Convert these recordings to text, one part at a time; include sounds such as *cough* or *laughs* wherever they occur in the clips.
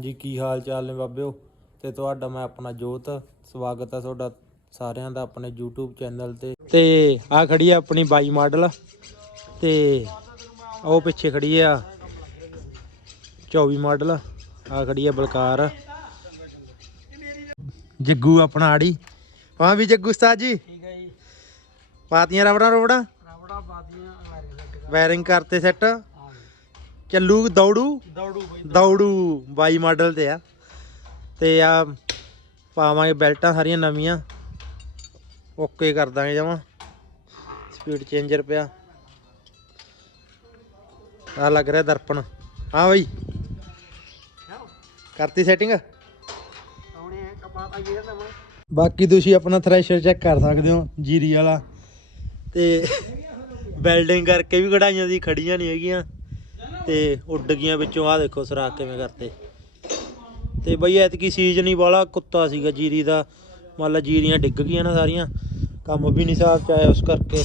ਜੀ ਕੀ ਹਾਲ ਚਾਲ ਨੇ ਬਾਬਿਓ? ਤੇ ਤੁਹਾਡਾ ਮੈਂ ਆਪਣਾ ਜੋਤ ਸਵਾਗਤ ਹੈ ਤੁਹਾਡਾ ਸਾਰਿਆਂ ਦਾ ਆਪਣੇ YouTube ਚੈਨਲ ਤੇ। ਤੇ ਆ ਖੜੀ ਆ ਆਪਣੀ ਬਾਈ ਮਾਡਲ ਤੇ ਉਹ ਪਿੱਛੇ ਖੜੀ ਆ 24 ਮਾਡਲ ਆ ਖੜੀ ਆ ਬਲਕਾਰ। ਜੱਗੂ ਆਪਣਾ ਆੜੀ। ਹਾਂ ਵੀ ਜੱਗੂ ਉਸਤਾਦ ਜੀ। ਠੀਕ ਹੈ ਜੀ। ਪਾਤੀਆਂ ਰਬੜਾਂ ਰੋਬੜਾਂ? ਰਬੜਾ ਸੈੱਟ ਵਾਇਰਿੰਗ ਕਰਤੇ ਸੈੱਟ। ਚੱਲੂ ਦੌੜੂ? ਦੌੜੂ ਬਈ ਦੌੜੂ। 22 ਮਾਡਲ ਤੇ ਆ। ਤੇ ਆ ਪਾਵਾਂਗੇ ਬੈਲਟਾਂ ਸਾਰੀਆਂ ਨਵੀਆਂ। ਓਕੇ ਕਰ ਦਾਂਗੇ ਜਮਾ। ਸਪੀਡ ਚੇਂਜਰ ਪਿਆ। ਆ ਲੱਗ ਰਿਹਾ ਦਰਪਣ। ਹਾਂ ਬਈ। ਕਰਤੀ ਸੈਟਿੰਗ ਬਾਕੀ ਤੁਸੀਂ ਆਪਣਾ ਥ੍ਰੈਸ਼ਰ ਚੈੱਕ ਕਰ ਸਕਦੇ ਹੋ ਜੀਰੀ ਵਾਲਾ। ਤੇ ਵੈਲਡਿੰਗ *laughs* ਕਰਕੇ ਵੀ ਕਢਾਈਆਂ ਦੀ ਖੜੀਆਂ ਨਹੀਂ ਹੈਗੀਆਂ। ਤੇ ਉੱਡ ਗਈਆਂ ਵਿੱਚੋਂ ਆ ਦੇਖੋ ਸਰਾਖ ਕਿਵੇਂ ਕਰਤੇ। ਤੇ ਬਈ ਐਤਕੀ ਸੀਜ਼ਨ ਹੀ ਵਾਲਾ ਕੁੱਤਾ ਸੀਗਾ ਜੀਰੀ ਦਾ। ਮੰਨ ਲਾ ਜੀਰੀਆਂ ਡਿੱਗ ਗਈਆਂ ਨਾ ਸਾਰੀਆਂ ਕੰਮ ਵੀ ਨਹੀਂ ਸਾਫ਼ ਚ ਆਇਆ ਉਸ ਕਰਕੇ।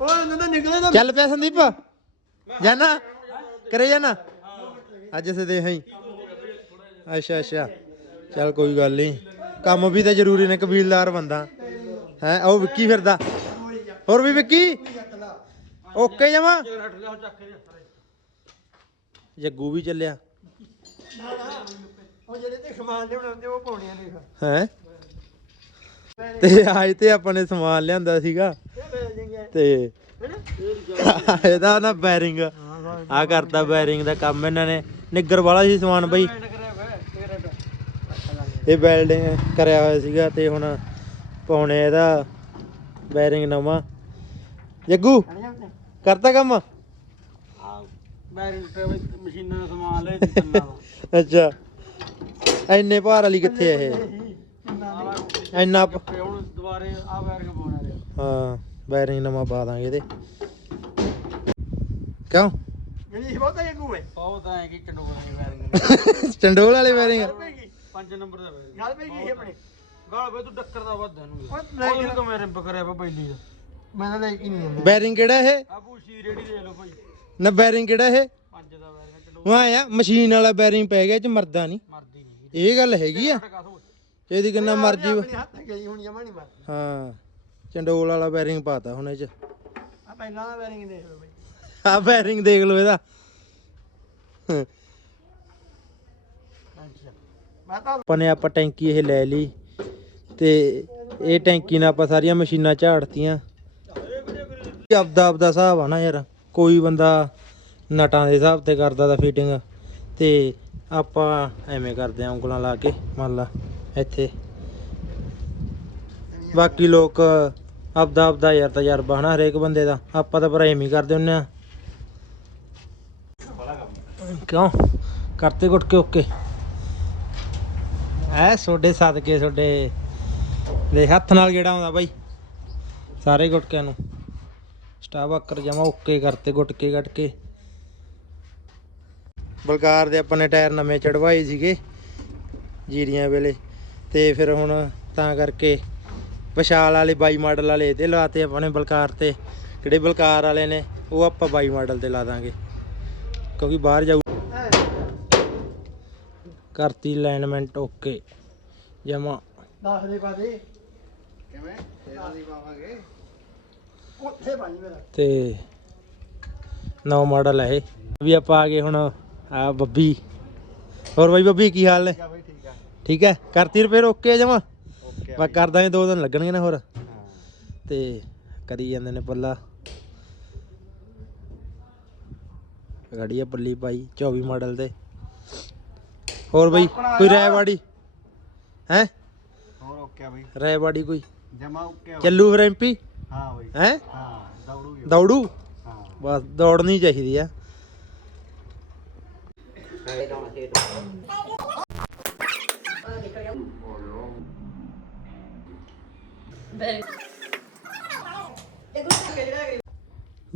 ਓਏ ਨੰਦਾ ਨਿਕਲੇ ਨਾ ਚੱਲ ਪਿਆ ਸੰਦੀਪ। ਜਾਨਾ? ਕਰੇ ਜਾਨਾ? ਅੱਜ ਸੇ ਦੇ ਹੀ ਅੱਛਾ ਅੱਛਾ। ਚੱਲ ਕੋਈ ਗੱਲ ਨਹੀਂ ਕੰਮ ਵੀ ਤਾਂ ਜ਼ਰੂਰੀ ਨੇ ਕਬੀਲਦਾਰ ਬੰਦਾ। ਹੈ ਉਹ ਵਿੱਕੀ ਫਿਰਦਾ। ਹੋਰ ਵੀ ਵਿੱਕੀ? ਓਕੇ ਜਮਾ। ਜੱਗੂ ਵੀ ਚੱਲਿਆ। ਉਹ ਜਿਹੜੇ ਤੇ ਸਮਾਨ ਲਿਆਉਣੇ ਉਹ ਪਾਉਣੀਆਂ ਨੇ ਹੈ? ਤੇ ਅੱਜ ਤੇ ਆਪਾਂ ਨੇ ਸਮਾਨ ਲਿਆਂਦਾ ਸੀਗਾ। ਤੇ *laughs* ਇਹਦਾ ਨਾ ਬੈਰਿੰਗ। ਆ ਕਰਤਾ ਬੈਰਿੰਗ ਦਾ ਕੰਮ ਇਹਨਾਂ ਨੇ। ਨਿੱਗਰ ਵਾਲਾ ਸੀ ਸਮਾਨ ਬਈ। ਇਹ ਵੈਲਡਿੰਗ ਕਰਿਆ ਹੋਇਆ ਸੀਗਾ ਤੇ ਹੁਣ ਪਾਉਣੇ ਇਹਦਾ ਬੈਰਿੰਗ ਨਵਾਂ। ਜੱਗੂ ਕਰਤਾ ਕੰਮ? ਆ ਬੈਰਿੰਗ ਤੇ ਬਈ ਮਸ਼ੀਨਾਂ ਦਾ ਸਮਾਨ ਲੈ ਦਿੱਤਾ ਅੱਛਾ। ਐਨੇ ਭਾਰ ਵਾਲੀ ਕਿੱਥੇ ਆ ਇਹ? ਤੇ ਹੁਣ ਦੁਬਾਰੇ ਆ ਬੈਰਿੰਗ ਪਾਉਣਾ ਰਿਹਾ ਹਾਂ ਬੈਰਿੰਗ ਨਵਾਂ ਪਾ ਦਾਂਗੇ ਇਹਦੇ। ਕਿਉਂ? ਜਿਹੜੀ ਬਹੁਤਾ ਇਹ ਗੂਏ ਬਹੁਤ ਐ ਕਿ ਚੰਡੋਲ ਦੀ ਬੈਰਿੰਗ ਚੰਡੋਲ ਵਾਲੇ ਬੈਰਿੰਗ ਪੰਜ ਨੰਬਰ ਦਾ ਬੈਰਿੰਗ ਗੱਲ ਪਈ ਗਈ ਆਪਣੇ। ਗਾਲ ਬਈ ਤੂੰ ਡੱਕਰ ਦਾ ਵੱਧ ਇਹਨੂੰ। ਉਹ ਤਾਂ ਮੈਂ ਰਿੰਪ ਕਰਿਆ ਵਾ ਪਹਿਲੀ ਦਾ? ਮੈਂ ਤਾਂ ਲੈ ਕੇ ਨਹੀਂ ਆਉਂਦਾ ਬੈਰਿੰਗ ਕਿਹੜਾ ਇਹ? ਆ ਬੂਸ਼ੀ ਰੇੜੀ ਦੇ ਲਓ ਭਾਈ। ਨਾ ਬੈਰਿੰਗ ਕਿਹੜਾ ਇਹ? ਪੰਜ ਦਾ ਉਹ ਆਇਆ ਮਸ਼ੀਨ ਵਾਲਾ ਬੈਰਿੰਗ ਪੈ ਗਿਆ ਇਹ ਚ ਮਰਦਾ ਨਹੀਂ। ਮਰਦੀ ਨਹੀਂ ਇਹ ਗੱਲ ਹੈਗੀ ਆ। ਟਕਾ ਇਹਦੀ ਕਿੰਨਾ ਮਰਜ਼ੀ ਆਪਣੇ ਹੱਥ ਗਈ ਹੁਣ ਜਮਾ ਨਹੀਂ ਮਰਦੀ। ਹਾਂ ਚੰਡੋਲ ਵਾਲਾ ਬੈਰਿੰਗ ਪਾਤਾ ਹੁਣ ਇਹ ਚ। ਆ ਪਹਿਲਾਂ ਦਾ ਬੈਰਿੰਗ ਦੇਖ ਲਓ ਭਾਈ। ਆ ਬੈਰਿੰਗ ਦੇਖ ਲਓ ਇਹਦਾ। ਅੱਛਾ। ਮੈਂ ਤਾਂ ਆਪਾਂ ਨੇ ਆਪਾਂ ਟੈਂਕੀ ਇਹ ਲੈ ਲਈ ਤੇ ਇਹ ਟੈਂਕੀ ਨਾਲ ਆਪਾਂ ਸਾਰੀਆਂ ਮਸ਼ੀਨਾਂ ਝਾੜਤੀਆਂ। ਆਪਦਾ ਆਪਦਾ ਹਿਸਾਬ ਆ ਨਾ ਯਾਰ, ਕੋਈ ਬੰਦਾ ਨਟਾਂ ਦੇ ਹਿਸਾਬ ਤੇ ਕਰਦਾ ਦਾ ਫਿਟਿੰਗ ਤੇ ਆਪਾਂ ਐਵੇਂ ਕਰਦੇ ਆ ਉਂਗਲਾਂ ਲਾ ਕੇ, ਮੰਨ ਲਾ ਇੱਥੇ। ਬਾਕੀ ਲੋਕ ਆਪਦਾ ਆਪਦਾ ਯਾਰ ਤਜਰਬਾ ਹਨਾ, ਹਰੇਕ ਬੰਦੇ ਦਾ, ਆਪਾਂ ਤਾਂ ਪਰ ਐਵੇਂ ਹੀ ਕਰਦੇ ਹੁੰਨੇ ਆ। ਕਿਉਂ? ਕਰਤੇ ਗੁੱਟ ਕੇ ਓਕੇ। ਐ ਛੋਡੇ ਸਦਕੇ ਛੋਡੇ ਦੇ ਹੱਥ ਨਾਲ ਜਿਹੜਾ ਆਉਂਦਾ ਬਾਈ, ਸਾਰੇ ਗੁਟਕਿਆਂ ਨੂੰ। ਸਟਾਬਕਰ ਜਮਾ ਓਕੇ ਕਰਤੇ ਗੁਟਕੇ ਕੱਟ ਕੇ ਬਲਕਾਰ ਦੇ ਆਪਾਂ ਨੇ ਟਾਇਰ ਨਵੇਂ ਚੜਵਾਏ ਸੀਗੇ ਜੀਰੀਆਂ ਵੇਲੇ। ਤੇ ਫਿਰ ਹੁਣ ਤਾਂ ਕਰਕੇ ਵਿਸ਼ਾਲ ਵਾਲੇ 22 ਮਾਡਲ ਵਾਲੇ ਇਹਦੇ ਲਾਤੇ ਆਪਾਂ ਨੇ ਬਲਕਾਰ ਤੇ। ਜਿਹੜੇ ਬਲਕਾਰ ਵਾਲੇ ਨੇ ਉਹ ਆਪਾਂ 22 ਮਾਡਲ ਤੇ ਲਾ ਦਾਂਗੇ। ਕਿਉਂਕਿ ਬਾਹਰ ਜਾਊ ਕਰਤੀ ਅਲਾਈਨਮੈਂਟ ਓਕੇ। ਜਮਾ। ਦੱਸ ਦੇ ਪਾ ਦੇ। ਕਿਵੇਂ? ਤੇਰਾ ਦੀ ਪਾਵਾਂਗੇ। ਉੱਥੇ ਮੇਰਾ ਤੇ ਨਵਾਂ ਮਾਡਲ ਹੈ ਇਹ। ਵੀ ਆਪਾਂ ਆ ਗਏ ਹੁਣ ਆ ਬੱਬੀ। ਹੋਰ ਬਾਈ ਬੱਬੀ ਕੀ ਹਾਲ ਨੇ? ਠੀਕ ਹੈ? ਕਰਤੀ ਰਿਪੇਅਰ ਓਕੇ ਜਮਾ? ਬਸ ਕਰ ਦਾਂਗੇ ਦੋ ਦਿਨ ਲੱਗਣਗੇ ਨਾ ਹੋਰ। ਤੇ ਕਰੀ ਜਾਂਦੇ ਨੇ ਪੱਲਾ। ਗਾੜੀ ਆ ਪੱਲੀ ਪਾਈ 24 ਮਾਡਲ ਤੇ। ਹੋਰ ਬਈ ਕੋਈ ਰਾਇਵਾੜੀ ਹੈ? ਹੋਰ ਓਕੇ ਆ ਭਾਈ ਰਾਇਵਾੜੀ ਕੋਈ? ਜਮਾ ਓਕੇ ਚੱਲੂ ਫਿਰ ਐਮਪੀ ਹਾਂ ਦੌੜੂ ਹਾਂ। ਬਸ ਦੌੜਨੀ ਚਾਹੀਦੀ ਆ।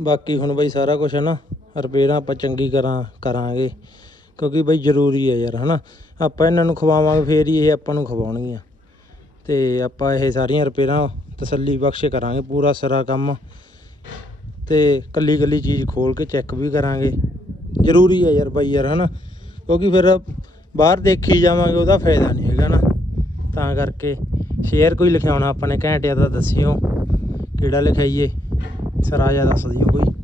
ਬਾਕੀ ਹੁਣ ਬਈ ਸਾਰਾ ਕੁਝ ਹੈ ਨਾ ਰਿਪੇਅਰਾਂ ਆਪਾਂ ਚੰਗੀ ਕਰਾਂ ਕਰਾਂਗੇ। ਕਿਉਂਕਿ ਬਈ ਜ਼ਰੂਰੀ ਹੈ ਯਾਰ ਹਨਾ ਆਪਾਂ ਇਹਨਾਂ ਨੂੰ ਖਵਾਵਾਂਗੇ ਫੇਰ ਹੀ ਇਹ ਆਪਾਂ ਨੂੰ ਖਵਾਉਣਗੀਆਂ। ਤੇ ਆਪਾਂ ਇਹ ਸਾਰੀਆਂ ਰਿਪੇਅਰਾਂ ਤਸੱਲੀ ਬਖਸ਼ ਕਰਾਂਗੇ, ਪੂਰਾ ਸਾਰਾ ਕੰਮ। ਤੇ ਕੱਲੀ ਕੱਲੀ ਚੀਜ਼ ਖੋਲ ਕੇ ਚੈੱਕ ਵੀ ਕਰਾਂਗੇ। ਜ਼ਰੂਰੀ ਹੈ ਯਾਰ ਬਾਈ ਯਾਰ, ਹਨਾ? ਕਿਉਂਕਿ ਫਿਰ ਬਾਹਰ ਦੇਖੀ ਜਾਵਾਂਗੇ, ਉਹਦਾ ਫਾਇਦਾ ਨਹੀਂ ਹੈਗਾ ਨਾ। ਤਾਂ ਕਰਕੇ ਸ਼ੇਅਰ ਕੋਈ ਲਿਖਾਉਣਾ ਆਪਾਂ ਨੇ ਘੈਂਟਿਆ ਦਾ ਦੱਸਿਓ। ਕਿਹੜਾ ਲਿਖਾਈਏ? ਸਰਾਜਾ ਦੱਸ ਦਿਓ ਕੋਈ